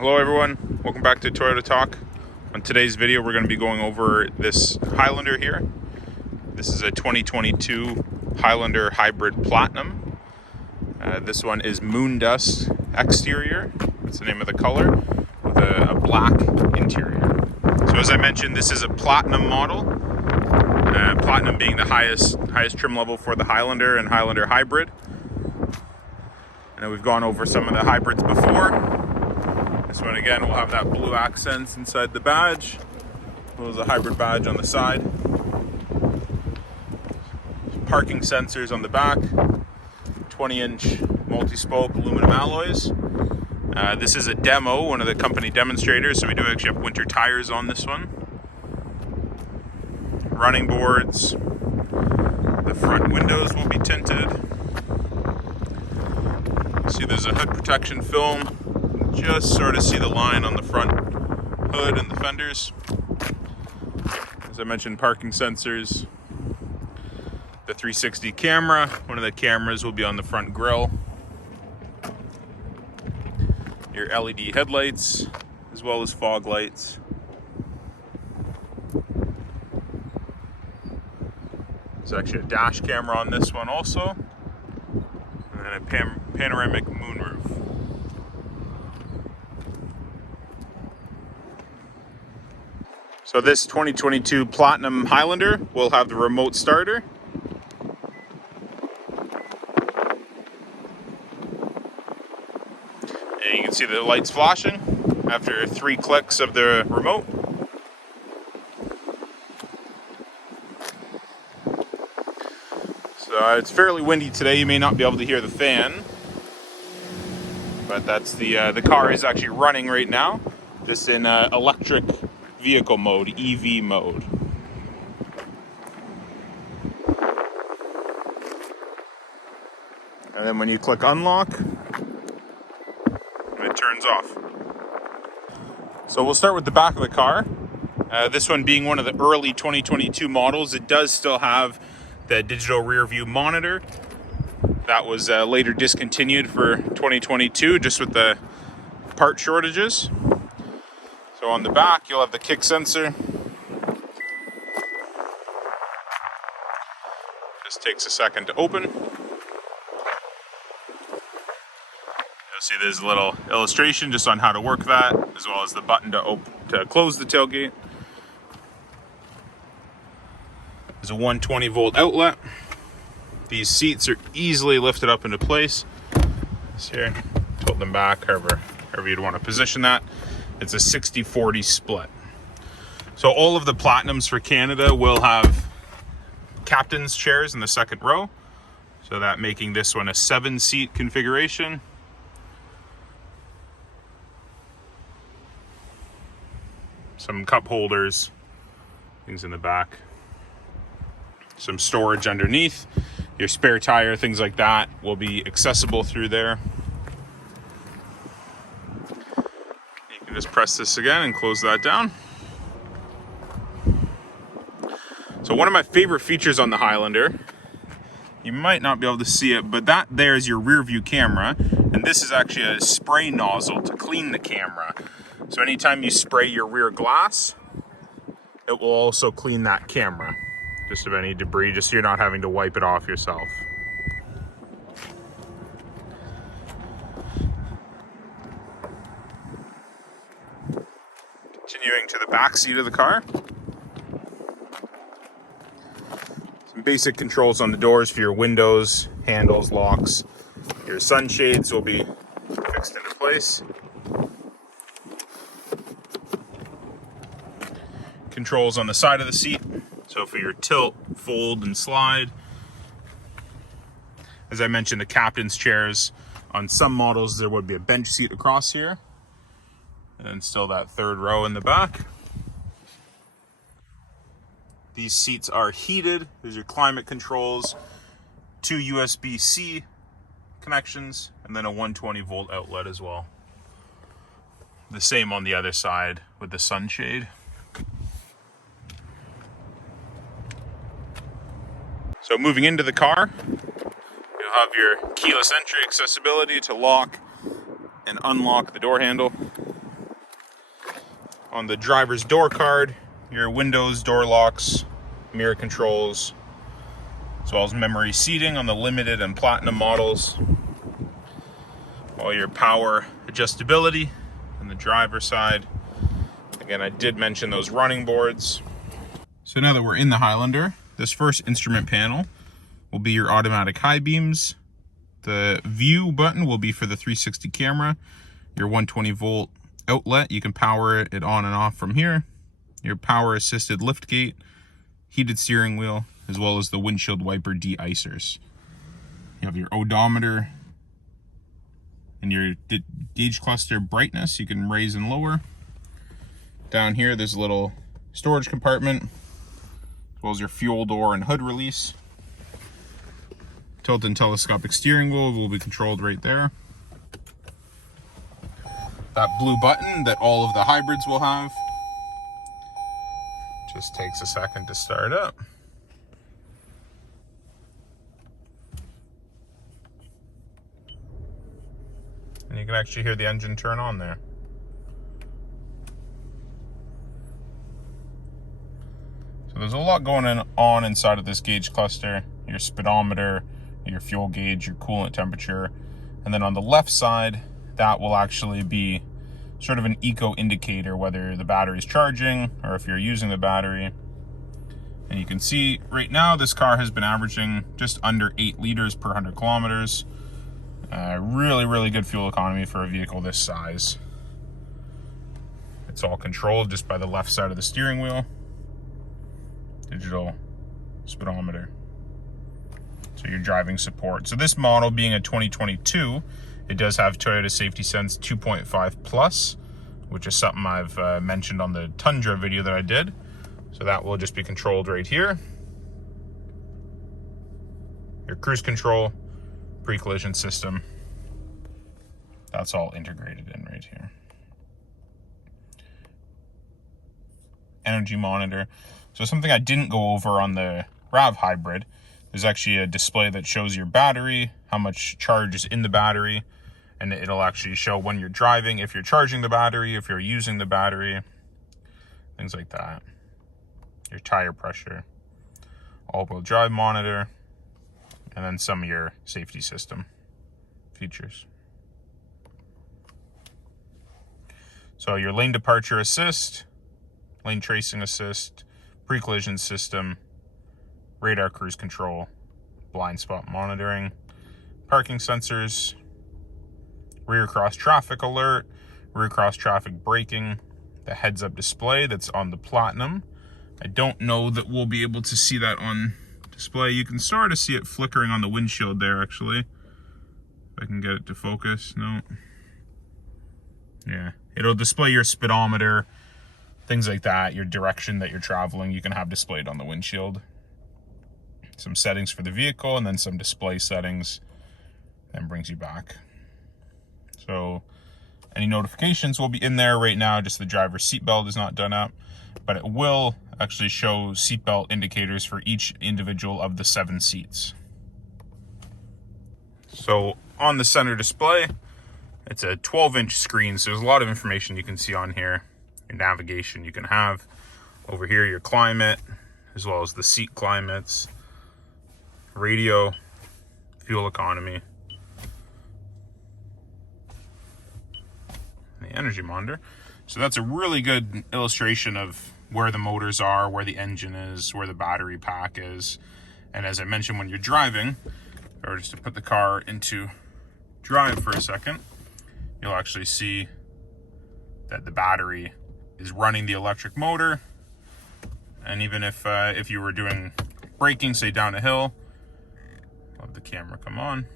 Hello everyone, welcome back to Toyota Talk. On today's video we're going to be going over this Highlander here. This is a 2022 Highlander Hybrid Platinum. This one is moon dust exterior, that's the name of the color, with a black interior. So as I mentioned, this is a Platinum model. Platinum being the highest trim level for the Highlander and Highlander Hybrid. I know we've gone over some of the hybrids before. This one again will have that blue accents inside the badge. There's a hybrid badge on the side. Parking sensors on the back. 20-inch multi-spoke aluminum alloys. This is a demo, one of the company demonstrators, so we do actually have winter tires on this one. Running boards. The front windows will be tinted. See, there's a hood protection film. Just sort of see the line on the front hood and the fenders. As I mentioned, parking sensors. The 360 camera. One of the cameras will be on the front grille. Your LED headlights, as well as fog lights. There's actually a dash camera on this one also. And then a panoramic moonroof. So this 2022 Platinum Highlander will have the remote starter. And you can see the lights flashing after 3 clicks of the remote. So it's fairly windy today. You may not be able to hear the fan, but that's the car is actually running right now, just in electric vehicle mode, EV mode. And then when you click unlock, it turns off. So we'll start with the back of the car. This one being one of the early 2022 models, it does still have the digital rear view monitor. That was later discontinued for 2022 just with the part shortages. So on the back, you'll have the kick sensor. Just takes a second to open. You'll see there's a little illustration just on how to work that, as well as the button to close the tailgate. There's a 120 volt outlet. These seats are easily lifted up into place. Just here, tilt them back, however you'd want to position that. It's a 60-40 split. So all of the Platinums for Canada will have captain's chairs in the second row. So that making this one a 7-seat configuration. Some cup holders, things in the back. Some storage underneath. Your spare tire, things like that will be accessible through there. Just press this again and close that down. So one of my favorite features on the Highlander, you might not be able to see it, but that there is your rear view camera, and this is actually a spray nozzle to clean the camera. So anytime you spray your rear glass, it will also clean that camera, just of any debris, just so you're not having to wipe it off yourself. Continuing to the back seat of the car. Some basic controls on the doors for your windows, handles, locks. Your sunshades will be fixed into place. Controls on the side of the seat. So for your tilt, fold, and slide. As I mentioned, the captain's chairs. On some models, there would be a bench seat across here. And then still that third row in the back. These seats are heated. There's your climate controls, 2 USB-C connections, and then a 120 volt outlet as well. The same on the other side with the sunshade. So moving into the car, you'll have your keyless entry accessibility to lock and unlock the door handle. On the driver's door card, your windows, door locks, mirror controls, as well as memory seating on the limited and platinum models. All your power adjustability on the driver's side. Again, I did mention those running boards. So now that we're in the Highlander, this first instrument panel will be your automatic high beams. The view button will be for the 360 camera. Your 120 volt outlet, you can power it on and off from here. Your power assisted lift gate, heated steering wheel, as well as the windshield wiper de-icers. You have your odometer and your gauge cluster brightness, you can raise and lower. Down here, there's a little storage compartment, as well as your fuel door and hood release. Tilt and telescopic steering wheel will be controlled right there. That blue button that all of the hybrids will have. Just takes a second to start up. And you can actually hear the engine turn on there. So there's a lot going on inside of this gauge cluster. Your speedometer, your fuel gauge, your coolant temperature. And then on the left side, that will actually be sort of an eco indicator, whether the battery is charging or if you're using the battery. And you can see right now this car has been averaging just under 8 liters per 100 kilometers. Really good fuel economy for a vehicle this size. It's all controlled just by the left side of the steering wheel. Digital speedometer. So your driving support. So this model being a 2022, it does have Toyota Safety Sense 2.5 Plus, which is something I've mentioned on the Tundra video that I did. So that will just be controlled right here. Your cruise control, pre-collision system. That's all integrated in right here. Energy monitor. So something I didn't go over on the RAV Hybrid, there's actually a display that shows your battery, how much charge is in the battery, and it'll actually show when you're driving, if you're charging the battery, if you're using the battery, things like that. Your tire pressure, all-wheel drive monitor, and then some of your safety system features. So your lane departure assist, lane tracing assist, pre-collision system, radar cruise control, blind spot monitoring, parking sensors, rear cross traffic alert, rear cross traffic braking, the heads-up display that's on the Platinum. I don't know that we'll be able to see that on display. You can sort of see it flickering on the windshield there, actually. If I can get it to focus. No. Yeah. It'll display your speedometer, things like that, your direction that you're traveling, you can have displayed on the windshield. Some settings for the vehicle, and then some display settings, and brings you back. So any notifications will be in there right now, just the driver's seatbelt is not done up, but it will actually show seatbelt indicators for each individual of the 7 seats. So on the center display, it's a 12-inch screen, so there's a lot of information you can see on here. Your navigation you can have. Over here, your climate, as well as the seat climates, radio, fuel economy, and the energy monitor. So that's a really good illustration of where the motors are, where the engine is, where the battery pack is. And as I mentioned, when you're driving, or just to put the car into drive for a second, you'll actually see that the battery is running the electric motor. And even if you were doing braking, say down a hill, let the camera come on.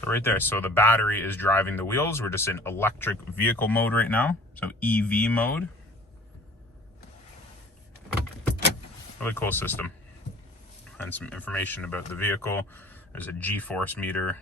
So right there, so the battery is driving the wheels. We're just in electric vehicle mode right now, so EV mode. Really cool system. And some information about the vehicle. There's a G-force meter.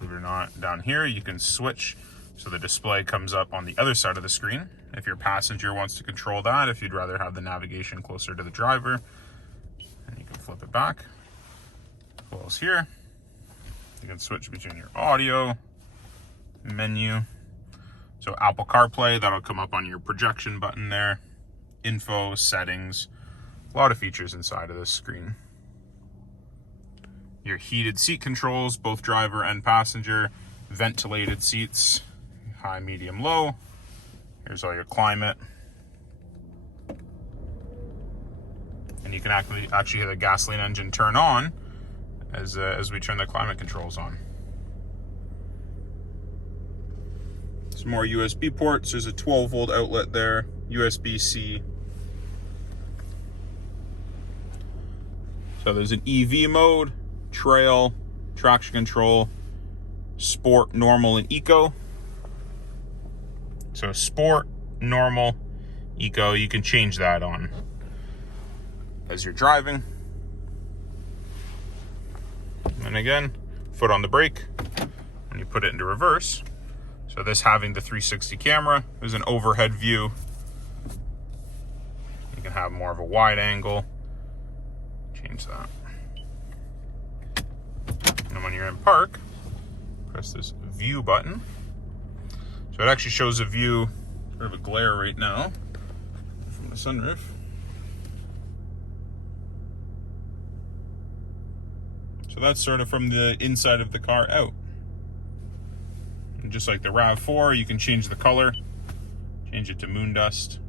Believe it or not, down here you can switch so the display comes up on the other side of the screen. If your passenger wants to control that, if you'd rather have the navigation closer to the driver, and you can flip it back. As well as here, You can switch between your audio, menu. So Apple CarPlay, that'll come up on your projection button there. Info, settings, a lot of features inside of this screen. Your heated seat controls, both driver and passenger. Ventilated seats, high, medium, low. Here's all your climate. And you can actually hear the gasoline engine turn on as we turn the climate controls on. Some more USB ports. There's a 12-volt outlet there, USB-C. So there's an EV mode, trail, traction control, sport, normal, and eco. So sport, normal, eco, you can change that on as you're driving. And again, foot on the brake when you put it into reverse. So this having the 360 camera, there's an overhead view. You can have more of a wide angle. Change that. And when you're in park, press this view button. So it actually shows a view, sort of a glare right now from the sunroof. So that's sort of from the inside of the car out. And just like the RAV4, you can change the color, change it to moon dust.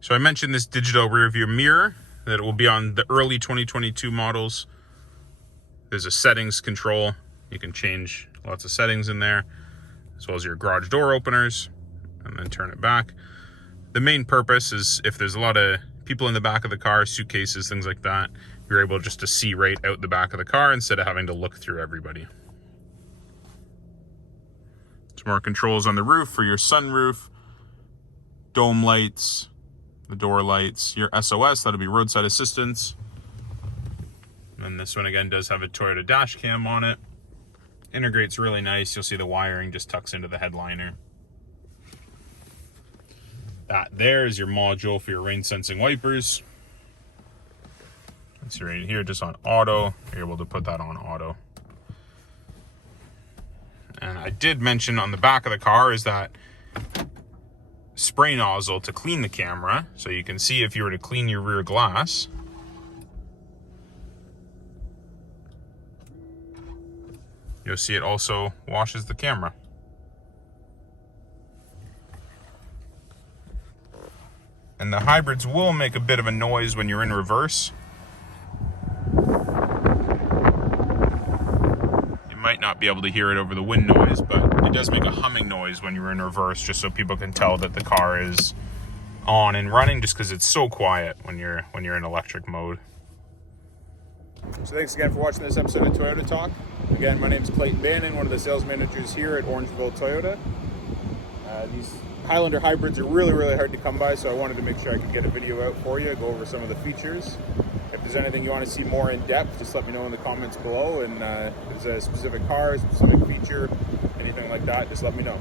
So I mentioned this digital rear view mirror, that it will be on the early 2022 models. There's a settings control. You can change lots of settings in there, as well as your garage door openers, and then turn it back. The main purpose is if there's a lot of people in the back of the car, suitcases, things like that, you're able just to see right out the back of the car instead of having to look through everybody. Some more controls on the roof for your sunroof, dome lights, the door lights, your SOS, that'll be roadside assistance. And this one again does have a Toyota dash cam on it. Integrates really nice. You'll see the wiring just tucks into the headliner. That there is your module for your rain sensing wipers. It's right here, just on auto. You're able to put that on auto. And I did mention on the back of the car is that spray nozzle to clean the camera. So you can see if you were to clean your rear glass. You'll see it also washes the camera. And the hybrids will make a bit of a noise when you're in reverse. You might not be able to hear it over the wind noise, but it does make a humming noise when you're in reverse, just so people can tell that the car is on and running, just because it's so quiet when you're in electric mode. So thanks again for watching this episode of Toyota Talk. Again, my name is Clayton Bannon, one of the sales managers here at Orangeville Toyota. These Highlander hybrids are really, really hard to come by, so I wanted to make sure I could get a video out for you, go over some of the features. If there's anything you want to see more in depth, just let me know in the comments below. And if there's a specific car, a specific feature, anything like that, just let me know.